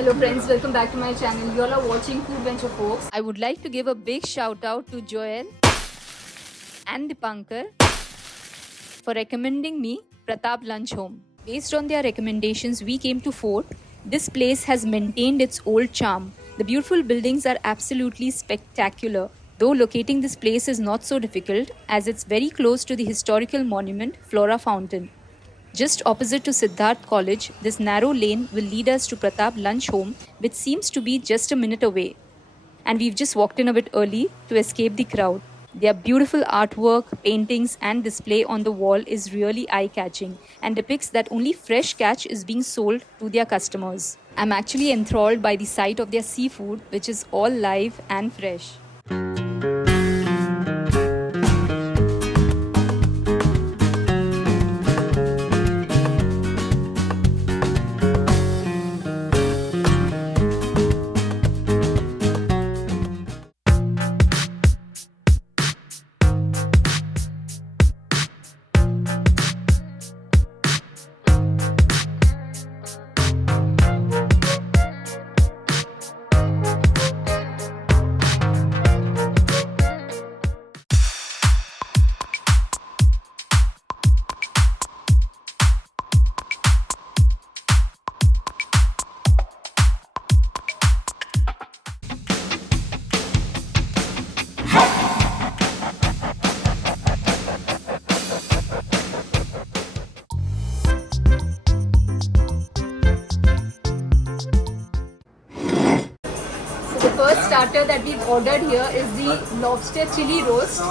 Hello friends, welcome back to my channel. You all are watching Food Venture Folks. I would like to give a big shout out to Joel and Dipankar for recommending me Pratap Lunch Home. Based on their recommendations, we came to Fort. This place has maintained its old charm. The beautiful buildings are absolutely spectacular. Though locating this place is not so difficult, as it's very close to the historical monument Flora Fountain. Just opposite to Siddharth College, this narrow lane will lead us to Pratap Lunch Home, which seems to be just a minute away. And we've just walked in a bit early to escape the crowd. Their beautiful artwork, paintings, and display on the wall is really eye catching and depicts that only fresh catch is being sold to their customers. I'm actually enthralled by the sight of their seafood, which is all live and fresh. So the first starter that we've ordered here is the lobster chili roast.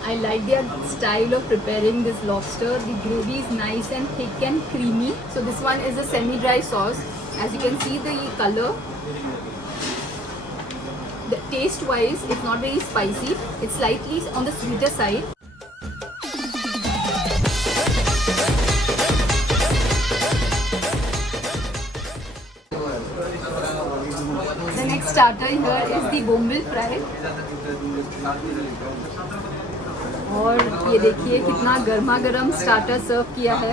I like their style of preparing this lobster. The gravy is nice and thick and creamy. So this one is a semi-dry sauce. As you can see the color. The taste wise, it's not very spicy. It's slightly on the sweeter side. The next starter here is the bombil fry. और ये देखिए कितना गर्मा गर्म starter सर्व किया है.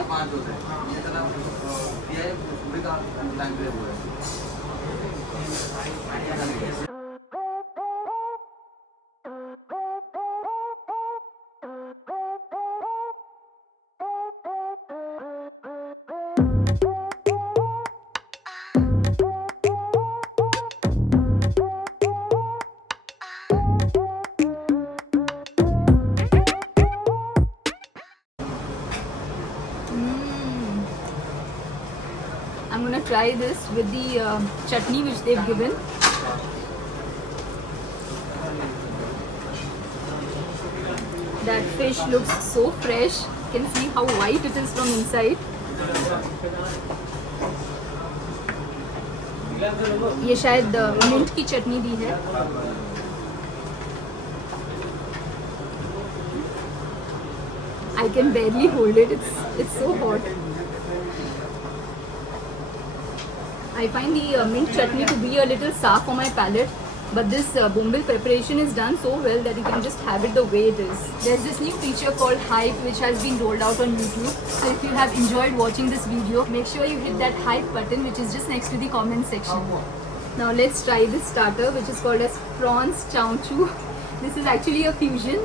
I'm gonna try this with the chutney which they've given. That fish looks so fresh. You can see how white it is from inside. ये शायद मिंट की चटनी भी है. I can barely hold it. It's so hot. I find the mint chutney to be a little sour for my palate, but this bombil preparation is done so well that you can just have it the way it is. There's this new feature called Hype which has been rolled out on YouTube. So if you have enjoyed watching this video, make sure you hit that Hype button which is just next to the comment section. Now let's try this starter which is called as prawns chowchu. This is actually a fusion.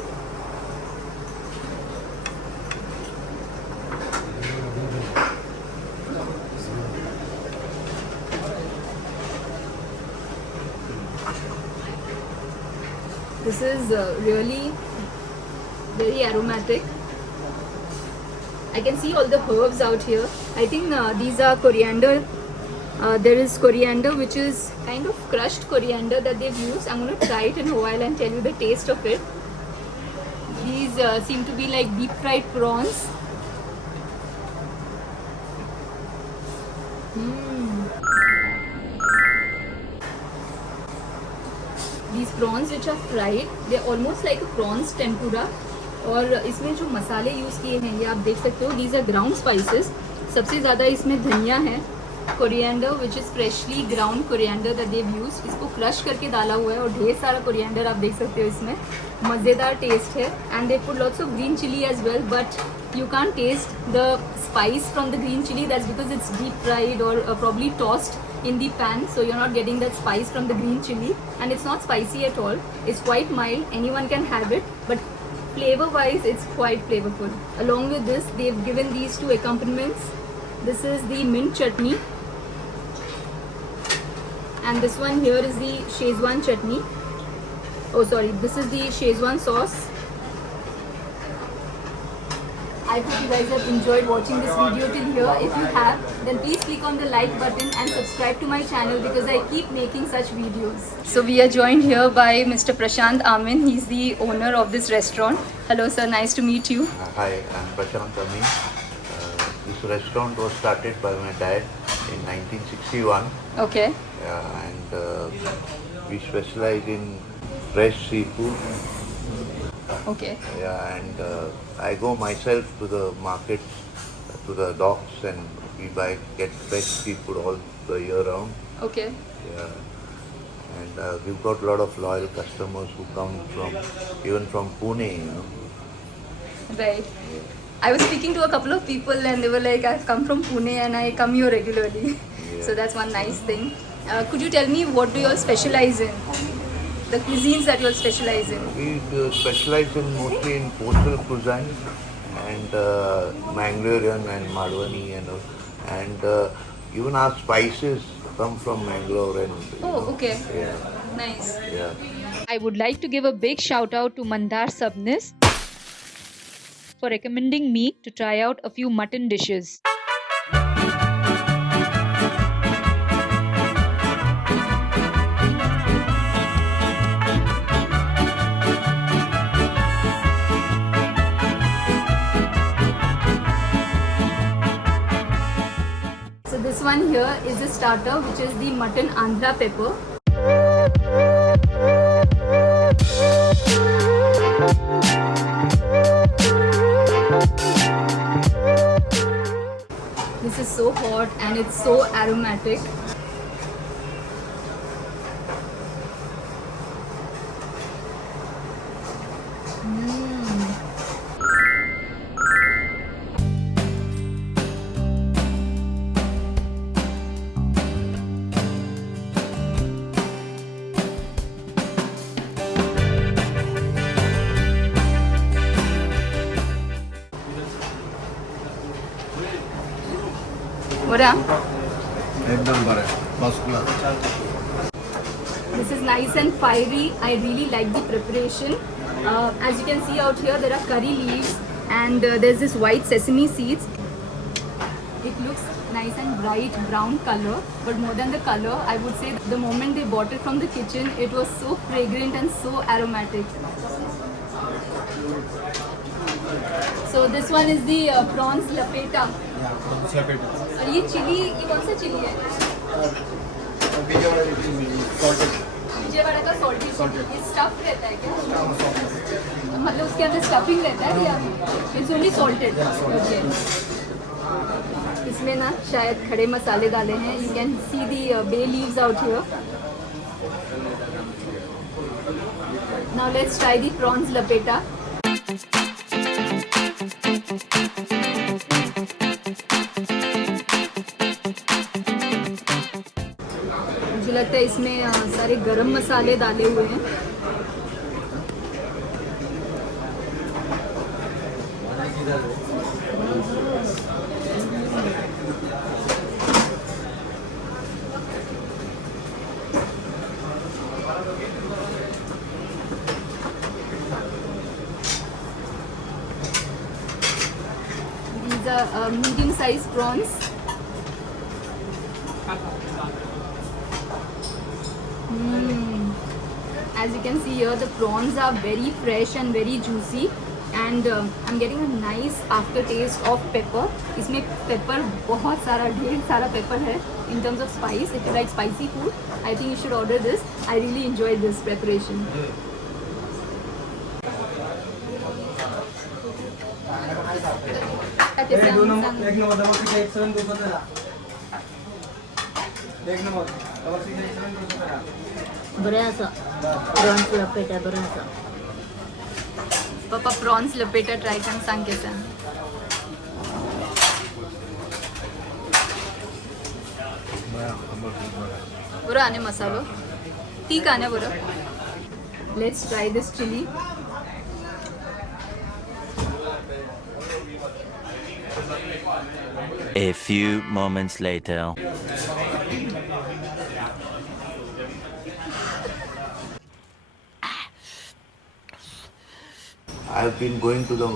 This is really very aromatic. I can see all the herbs out here. I think these are coriander. There is coriander which is kind of crushed coriander that they've used. I'm going to try it in a while and tell you the taste of it. These seem to be like deep fried prawns. These prawns which are fried, they're almost like a prawns tempura. और इसमें जो मसाले use किए हैं ये आप देख सकते हो. These are ground spices. सबसे ज़्यादा इसमें धनिया है, coriander which is freshly ground coriander that they used. इसको क्रश करके डाला हुआ है और ढेर सारा कोरिएंडर आप देख सकते हो इसमें. मज़ेदार टेस्ट है. And they put lots of green chilli as well, but you can't taste the spice from the green chili. That's because it's deep fried or probably tossed in the pan, so you're not getting that spice from the green chili, and it's not spicy at all. It's quite mild, anyone can have it, but flavor wise it's quite flavorful. Along with this, they've given these two accompaniments. This is the mint chutney, and this one here is the Szechuan chutney. Oh sorry, this is the Szechuan sauce. I hope you guys have enjoyed watching this video till here. If you have, then please click on the like button and subscribe to my channel because I keep making such videos. So we are joined here by Mr. Prashant Amin. He's the owner of this restaurant. Hello sir, nice to meet you. Hi, I'm Prashant Amin. This restaurant was started by my dad in 1961. Okay. And we specialize in fresh seafood. Okay. Yeah, and I go myself to the markets, to the docks, and we get fresh seafood all the year round. Okay. Yeah. And we've got a lot of loyal customers who come even from Pune, you know. Right. I was speaking to a couple of people and they were like, I've come from Pune and I come here regularly. Yeah. So that's one nice thing. Could you tell me what do you all specialize in? The cuisines that you all specialize in? We specialize in mostly in coastal cuisine and Mangalorean and Madhwani and even our spices come from Mangalore and. Oh, okay. Yeah. Nice. Yeah. I would like to give a big shout out to Mandar Sabnis for recommending me to try out a few mutton dishes. So this one here is a starter which is the mutton Andhra pepper. This is so hot and it's so aromatic. What up? एक number है first class. This is nice and fiery. I really like the preparation. As you can see out here, there are curry leaves and there's this white sesame seeds. It looks nice and bright brown color, but more than the color, I would say the moment they bought it from the kitchen, it was so fragrant and so aromatic. So this one is the prawns lapeta. और ये chilli, ये कौन सा chilli है? विजयवाड़ा का salty. ये stuff रहता है क्या? मतलब उसके अंदर स्टफिंग रहता है या इट्स ओनली सॉल्टेड? ओके. इसमें ना शायद खड़े मसाले डाले हैं. You can see the bay leaves out here. Now let's try the prawns lapeta. मुझे लगता है इसमें सारे गरम मसाले डाले हुए हैं. These are medium-sized prawns. As you can see here, the prawns are very fresh and very juicy, and I'm getting a nice aftertaste of pepper. इसमें pepper बहुत सारा, ढेर सारा pepper है. In terms of spice, if you like spicy food, I think you should order this. I really enjoyed this preparation. बरें आसा prawns लपेटा बरें आसा पप्पा प्रॉन्स लपेटा ट्राय करून सांग केसा बरो आने मसालो ठीक आने बरो let's try this chilli A few moments later. I've been going to the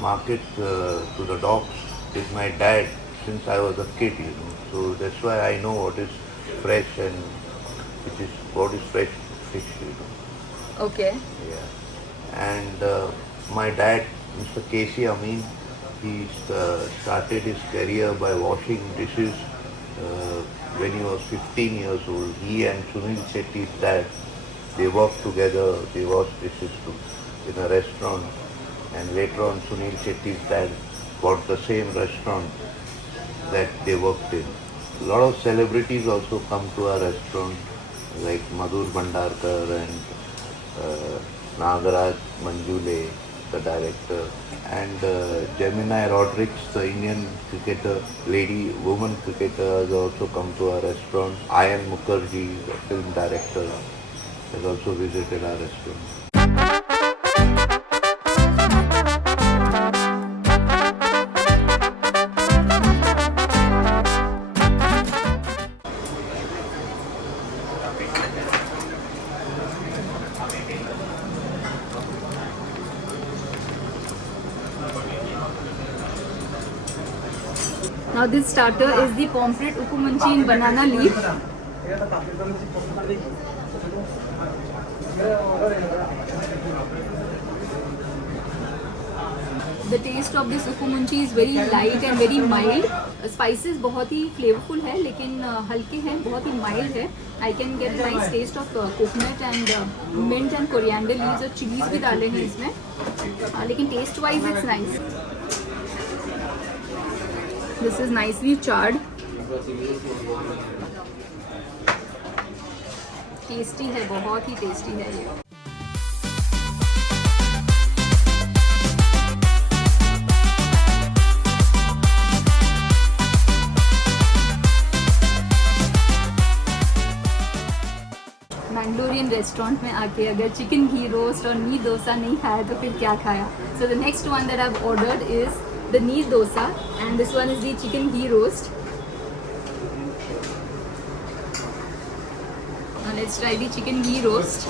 market to the docks with my dad since I was a kid, you know. So that's why I know what is fresh and what is fresh fish, you know. Okay Yeah. And my dad, Mr. K.C. Amin, he started his career by washing dishes when he was 15 years old. He and Sunil Shetty's dad, they worked together, they washed dishes in a restaurant. And later on, Sunil Shetty's dad bought the same restaurant that they worked in. A lot of celebrities also come to our restaurant, like Madhur Bhandarkar and Nagaraj Manjule, the director, and Gemini Rodriguez, the Indian cricketer, woman cricketer, has also come to our restaurant. Ayan Mukherjee, the film director, has also visited our restaurant. Now this starter is the pomfret ukumunchi in banana leaf. The taste of this ukumunchi is very light and very mild. Spices बहुत ही flavorful है लेकिन हल्के हैं, बहुत ही mild है. I can get nice taste of coconut and mint and coriander leaves और chilies भी डाले हैं इसमें. लेकिन taste wise it's nice. This is nicely charred. Tasty है, बहुत ही टेस्टी है ये. मैंगलोरियन रेस्टोरेंट में आके अगर चिकन घी रोस्ट और नीर डोसा नहीं खाया तो फिर क्या खाया. So the next one that I've ordered is the neer dosa and this one is the chicken ghee roast. Now let's try the chicken ghee roast.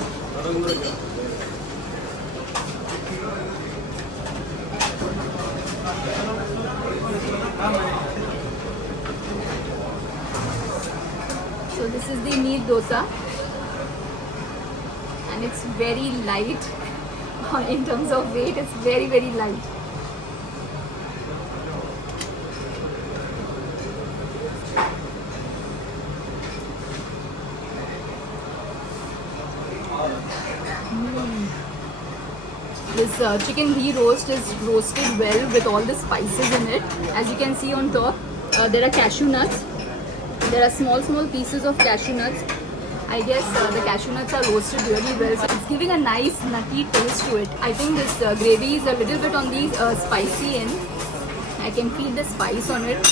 So this is the neer dosa and it's very light. In terms of weight, it's very, very light. This chicken ghee roast is roasted well with all the spices in it. As you can see on top, there are cashew nuts. There are small pieces of cashew nuts. I guess the cashew nuts are roasted really well. So it's giving a nice nutty taste to it. I think this gravy is a little bit on the spicy end. I can feel the spice on it.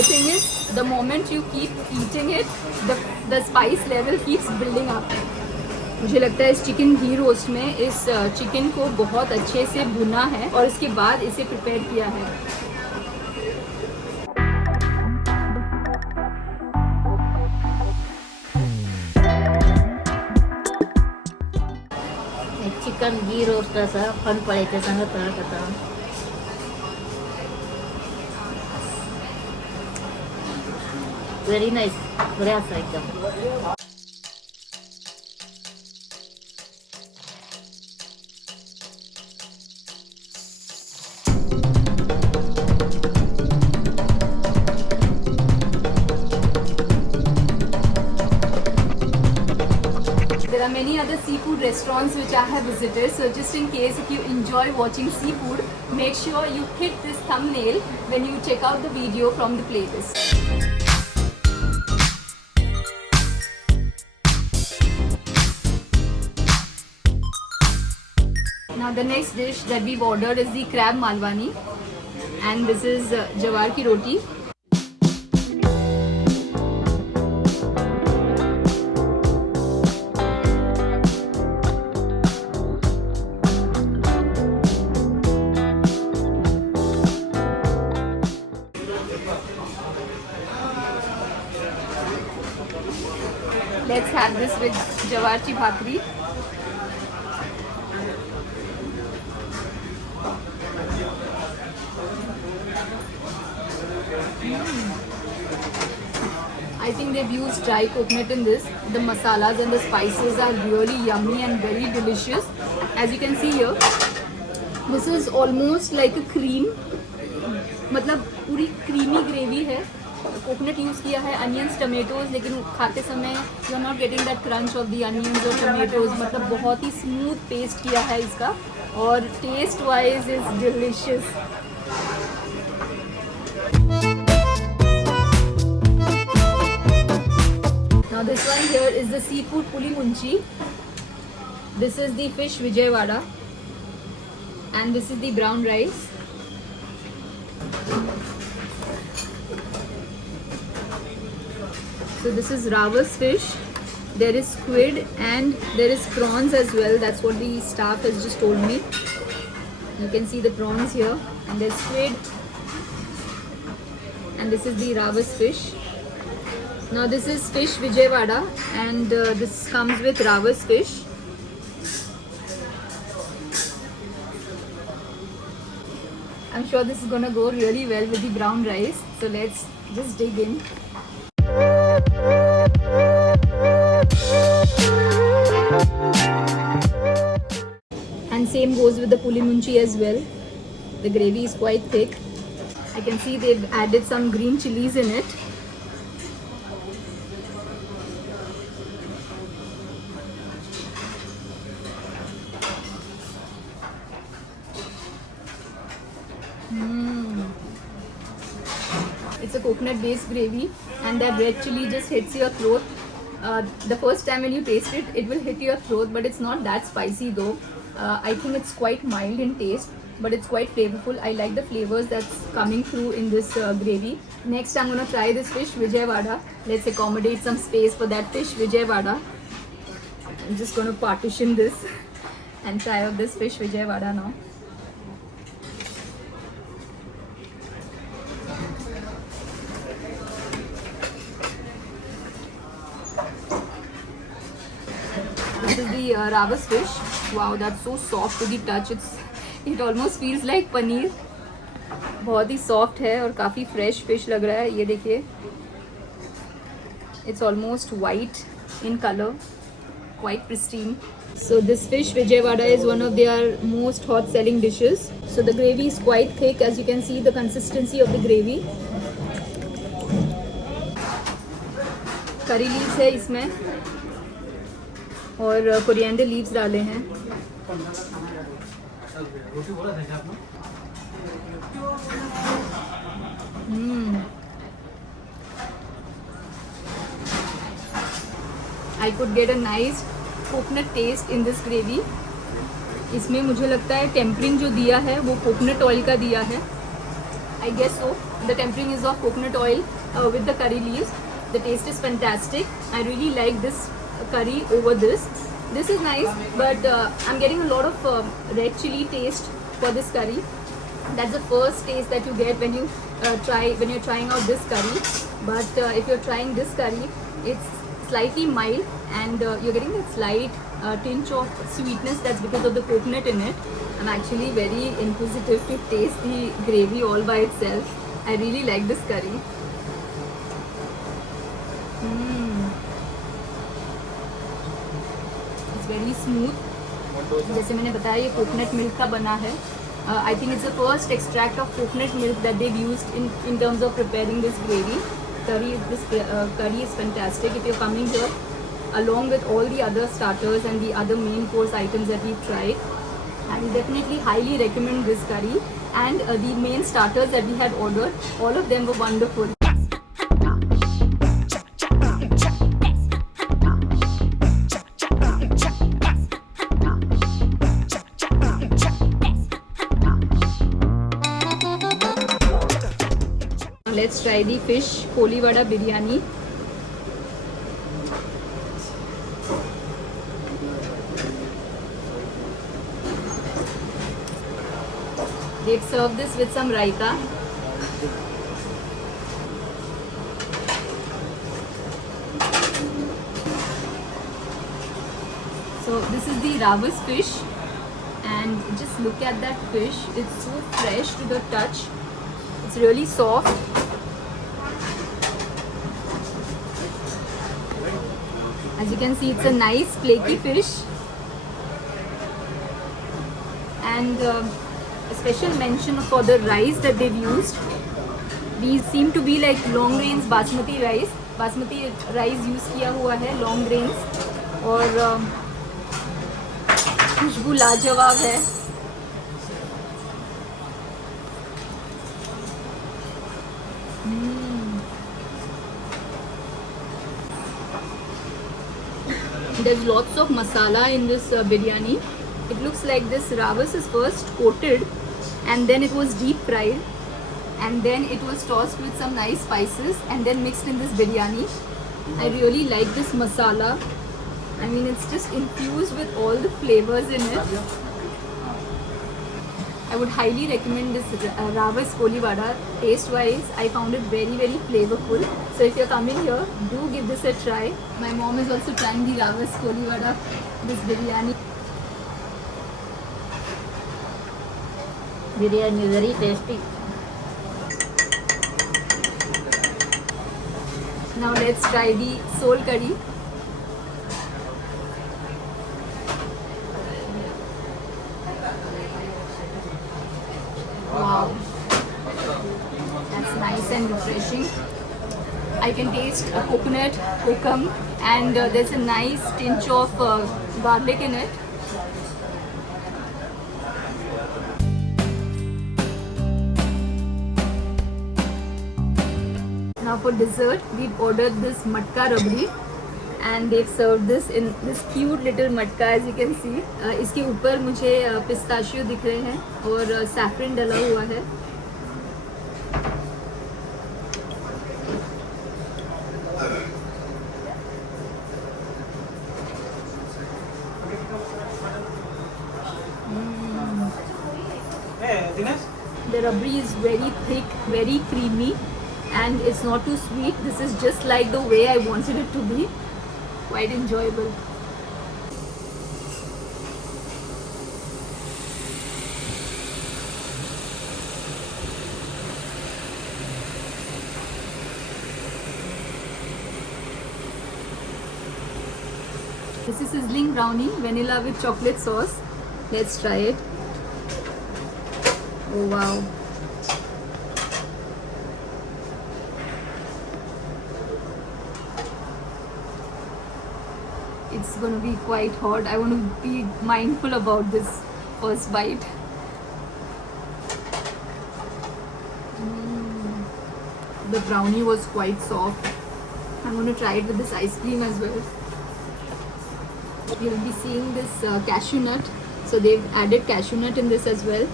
The thing is, the moment you keep eating it, the spice level keeps building up. मुझे लगता है इस chicken घी roast में इस chicken को बहुत अच्छे से भुना है और इसके बाद इसे प्रिपेयर किया है. चिकन घी रोस्ट आसा फणफळ्याचें सांगता आतां. व्हेरी नायस, बरें आसा एकदम. There are many other seafood restaurants which I have visited, so just in case if you enjoy watching seafood, make sure you hit this thumbnail when you check out the video from the playlist. Now the next dish that we've ordered is the crab malwani, and this is jawar ki roti. Let's have this with jawar ki bhakri. I think they've used dry coconut in this. The masalas and the spices are really yummy and very delicious. As you can see here, this is almost like a cream. मतलब पूरी creamy gravy है. Coconut use किया है, onions, tomatoes, लेकिन खाते समय you are not getting that crunch of the onions और tomatoes. मतलब बहुत ही स्मूथ पेस्ट किया है इसका, और taste wise is delicious. Now this one here is the seafood puli munchi. This is the fish Vijayawada, and this is the brown rice. So this is Ravas fish. There is squid and there is prawns as well. That's what the staff has just told me. You can see the prawns here, and there's squid, and this is the Ravas fish. Now this is fish Vijayawada, and this comes with Ravas fish. I'm sure this is gonna go really well with the brown rice. So let's just dig in. And same goes with the puli munchi as well. The gravy is quite thick. I can see they've added some green chilies in it. It's a coconut based gravy, and that red chili just hits your throat. The first time when you taste it, it will hit your throat, but it's not that spicy though. I think it's quite mild in taste, but it's quite flavorful. I like the flavors that's coming through in this gravy. Next, I'm gonna try this fish Vijayawada. Let's accommodate some space for that fish Vijayawada. I'm just gonna partition this and try out this fish Vijayawada now. This is the Ravas fish. Wow, that's so soft to the touch. It almost feels like paneer. बहुत ही soft है और काफ़ी fresh fish लग रहा है. ये देखिए. It's almost white in color, quite pristine. So this fish Vijayawada is one of their most hot selling dishes. So the gravy is quite thick, as you can see the consistency of the gravy. Curry leaves है इसमें, और coriander leaves डाले हैं. I could get a nice coconut taste in this gravy. इसमें मुझे लगता है tampering जो दिया है वो कोकोनट ऑयल का दिया है. I guess so. The tempering is of coconut oil with the curry leaves. The taste is fantastic. I really like this curry over this. This is nice, but I'm getting a lot of red chili taste for this curry. That's the first taste that you get when you're trying out this curry. But if you're trying this curry, it's slightly mild, and you're getting a slight tinge of sweetness. That's because of the coconut in it. I'm actually very inquisitive to taste the gravy all by itself. I really like this curry. It's very smooth. जैसे मैंने बताया ये coconut milk का बना है. I think it's the first extract of coconut milk that they've used in terms of preparing this gravy. This curry is fantastic. If you're coming here along with all the other starters and the other main course items that we've tried, I will definitely highly recommend this curry. And the main starters that we had ordered, all of them were wonderful. Let's try the fish koli vada biryani. They've served this with some raita. So this is the Ravas fish, and just look at that fish. It's so fresh to the touch. It's really soft. As you can see, it's a nice flaky fish. And a special mention for the rice that they've used. These seem to be like long grains basmati rice. Basmati rice use किया हुआ है, long grains, और खुशबू लाजवाब है. There's lots of masala in this biryani. It looks like this ravas is first coated and then it was deep fried and then it was tossed with some nice spices and then mixed in this biryani. I really like this masala. I mean, it's just infused with all the flavors in it. I would highly recommend this Ravas Koli Vada. Taste-wise, I found it very, very flavorful. So if you're coming here, do give this a try. My mom is also trying the Ravas Koli Vada, this biryani. Biryani very tasty. Now let's try the soul curry. Wow, that's nice and refreshing. I can taste a coconut, kokum, and there's a nice tinge of garlic in it. Now for dessert, we've ordered this matka rabdi and they've served this in this cute little matka, as you can see. इसके ऊपर मुझे pistachio दिख रहे हैं और saffron डला हुआ है. The rabdi is very thick, very creamy, and it's not too sweet. This is just like the way I wanted it to be. Quite enjoyable. This is sizzling brownie, vanilla with chocolate sauce. Let's try it. Oh wow. It's going to be quite hot. I want to be mindful about this first bite. The brownie was quite soft. I'm going to try it with this ice cream as well. You'll be seeing this cashew nut. So they've added cashew nut in this as well.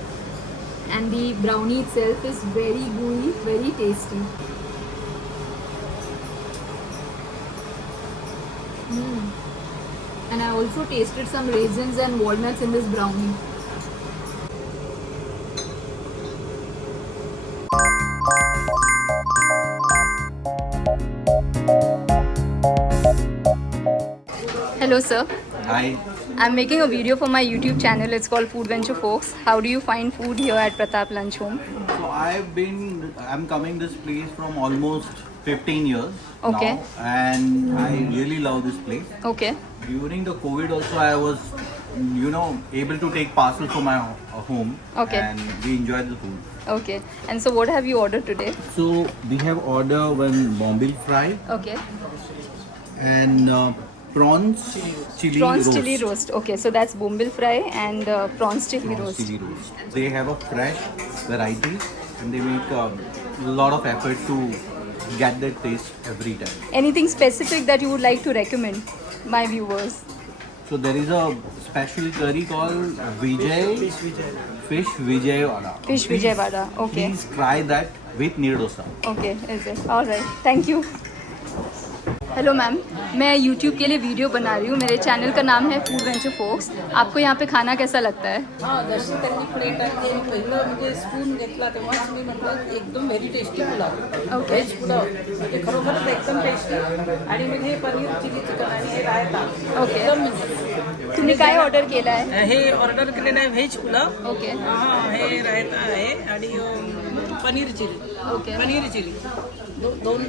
And the brownie itself is very gooey, very tasty. And I also tasted some raisins and walnuts in this brownie. Hello sir. Hi. I'm making a video for my YouTube channel. It's called Food Venture Folks. How do you find food here at Pratap Lunch Home? So I'm coming this place from almost 15 years Okay. now, and I really love this place. Okay. During the COVID also I was, able to take parcel from my home. Okay. And we enjoyed the food. Okay. And so what have you ordered today? So we have ordered one bombil fry Okay. and prawns chili Prawns roast. chili roast. Okay. So that's bombil fry and prawns chili Prawns roast. chili roast. They have a fresh variety and they make a lot of effort to get that taste every time. Anything specific that you would like to recommend my viewers? So there is a special curry called Vijay Fish Vijay Wada. Fish Vijay Vada. Okay. Please try that with neer dosa. Okay is it alright thank you hello ma'am, मैं YouTube के लिए video बना रही हूँ. मेरे channel का नाम है फूड वेंचर फोक्स. आपको यहाँ पे खाना कैसा लगता है? हां, जशी त्यांनी प्लेट आणली मी पहिलं म्हणजे स्पून घेतला तेव्हाच मी म्हटलं एकदम very tasty pulao. Okay. Veg pulao म्हणजे खरोखरच एकदम टेस्टी. आणि मग हे पनीर चिली चिकन आणि हे रायता Okay. एकदम म्हणजे तुम्ही काय ऑर्डर केलं आहे? हे ऑर्डर केलेलं आहे व्हेज पुलाव. ओके हां, हे रायता आहे आणि paneer chilli. Okay. Paneer chilli दोन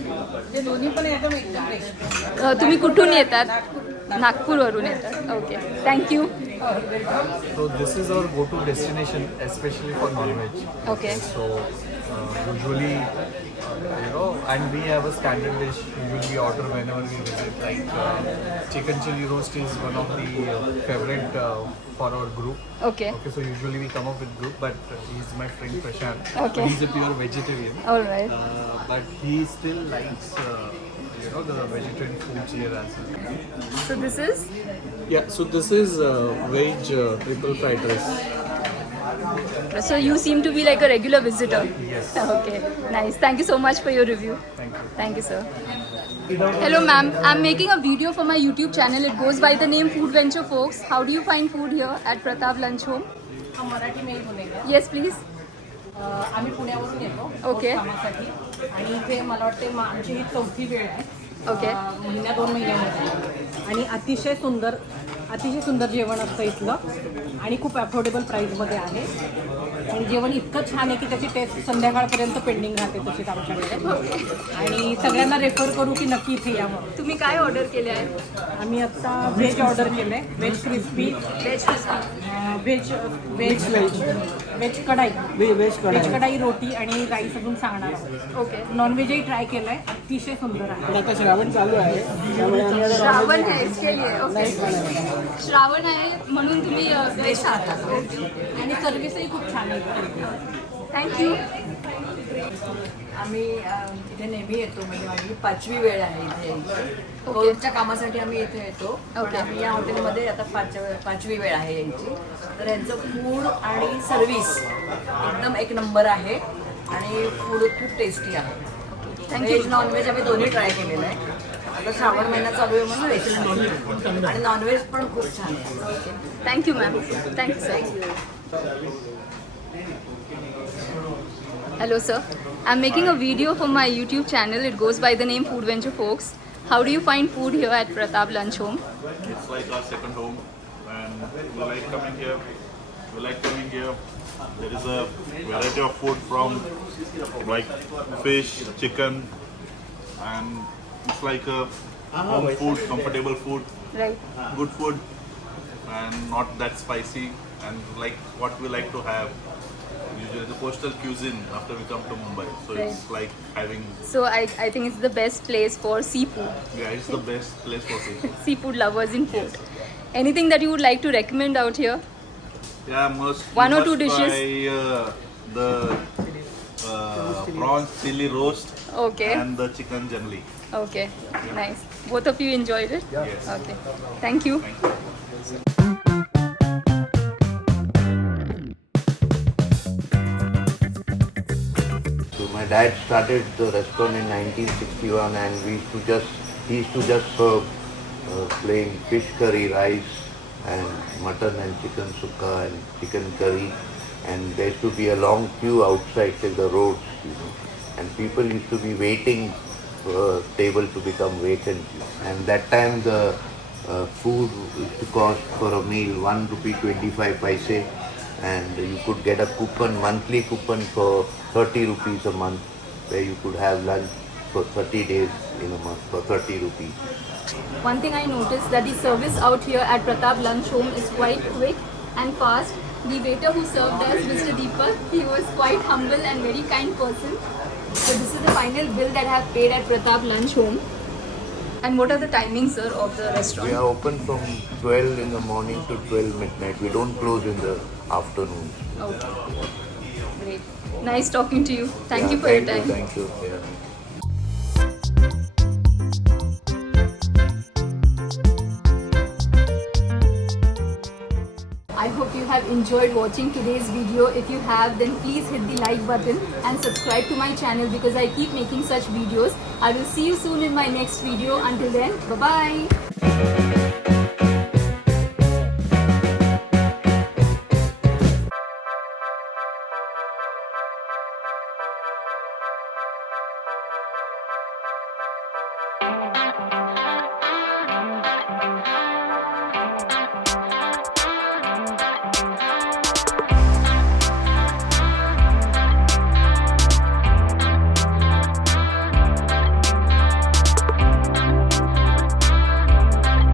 हे दोन्ही पण एकदम टेस्टी. तुम्ही कुठून येतात? नागपूरवरून येतात. Okay thank you. So this is our go-to destination, especially for non-veg. Okay So usually, and we have a standard dish. Usually we order whenever we visit. Like chicken chili roast is one of the favorite for our group. Okay Okay, so usually we come up with group, but he's my friend Prashant. Okay. He's a pure vegetarian. Alright. But he still likes, the vegetarian foods here as well. So this is Yeah, so this is veg triple fried rice. So you seem to be like a regular visitor. Yes. Okay, nice. Thank you so much for your review. Thank you. Thank you, sir. Hello, ma'am. I'm making a video for my YouTube channel. It goes by the name Food Venture Folks. How do you find food here at Pratap Lunch Home? हा Marathi mail बोलेगा. Yes, please. आम्ही पुण्यावरून येतो okay. कामासाठी आणि इथे मला वाटते आमची ही 4थी वेळ आहे. ओके. महिन्या 2 महिन्यामध्ये आणि अतिशय सुंदर जेवण असतं इथलं आणि खूप अफोर्डेबल प्राईसमध्ये आहे आणि जेवण इतकं छान आहे की त्याची टेस्ट संध्याकाळपर्यंत पेंडिंग राहते तशीच आमच्याकडे आणि सगळ्यांना रेफर करू की नक्की इथे यावं. तुम्ही काय ऑर्डर केले आहे? आम्ही आत्ता व्हेज ऑर्डर केलं आहे. व्हेज क्रिस्पी व्हेज व्हेज कढाई रोटी आणि राईस अजून सांगणार आहोत. ओके. नॉनव्हेजही ट्राय केलं आहे. अतिशय सुंदर आहे. आता श्रावण चालू आहे त्यामुळे आम्ही आता श्रावण है इसके लिए. ओके. श्रावण आहे म्हणून तुम्ही व्हेज खाता. आणि सर्व्हिसही खूप छान आहे. थँक्यू. आम्ही इथे नेहमी येतो. म्हणजे माझी 5वी वेळ आहे इथे यायची. कोविडच्या कामासाठी आम्ही इथे येतो. पण आम्ही या हॉटेलमध्ये आता 5वी वेळ आहे यायची. तर यांचं फूड आणि सर्व्हिस एकदम एक नंबर आहे आणि फूड खूप टेस्टी आहे. व्हेज नॉनव्हेज आम्ही दोन्ही ट्राय केलेलं आहे. आता श्रावण महिना चालू आहे म्हणून व्हेज आणि नॉनव्हेज पण खूप छान आहे. Thank you ma'am. Thank you sir. Hello sir, I'm making a video for my YouTube channel. It goes by the name Food Venture Folks. How do you find food here at Pratap Lunch Home? It's like our second home, and we like coming here. There is a variety of food from like fish, chicken, and it's like a home food, comfortable food, Right. good food, and not that spicy, and like what we like to have. Usually the coastal cuisine after we come to Mumbai, so it's like having. So I think it's the best place for seafood. Yeah, it's the best place for seafood. Seafood lovers in Fort. Anything that you would like to recommend out here? Yeah, must. One you or two must dishes? Try, the prawns chili roast Okay. and the chicken generally. Okay. Nice. Both of you enjoyed it? Yes. Okay. Thank you. Thank you. So my dad started the restaurant in 1961, and he used to just serve plain fish curry, rice, and mutton and chicken sukka and chicken curry, and there used to be a long queue outside till the roads, and people used to be waiting for a table to become vacant. And that time the food used to cost for a meal 1 rupee 25 paise, and you could get a monthly coupon for 30 rupees a month, where you could have lunch for 30 days in a month for 30 rupees. One thing I noticed that the service out here at Pratap Lunch Home is quite quick and fast. The waiter who served us, Mr. Deepak, he was quite humble and very kind person. So this is the final bill that I have paid at Pratap Lunch Home. And what are the timings, sir, of the restaurant? We are open from 12 in the morning to 12 midnight. We don't close in the afternoon. Okay. Great. Nice talking to you. Thank you for your time. Thank you. Yeah. hope you have enjoyed watching today's video. If you have, then please hit the like button and subscribe to my channel because I keep making such videos. I will see you soon in my next video. Until then, bye bye.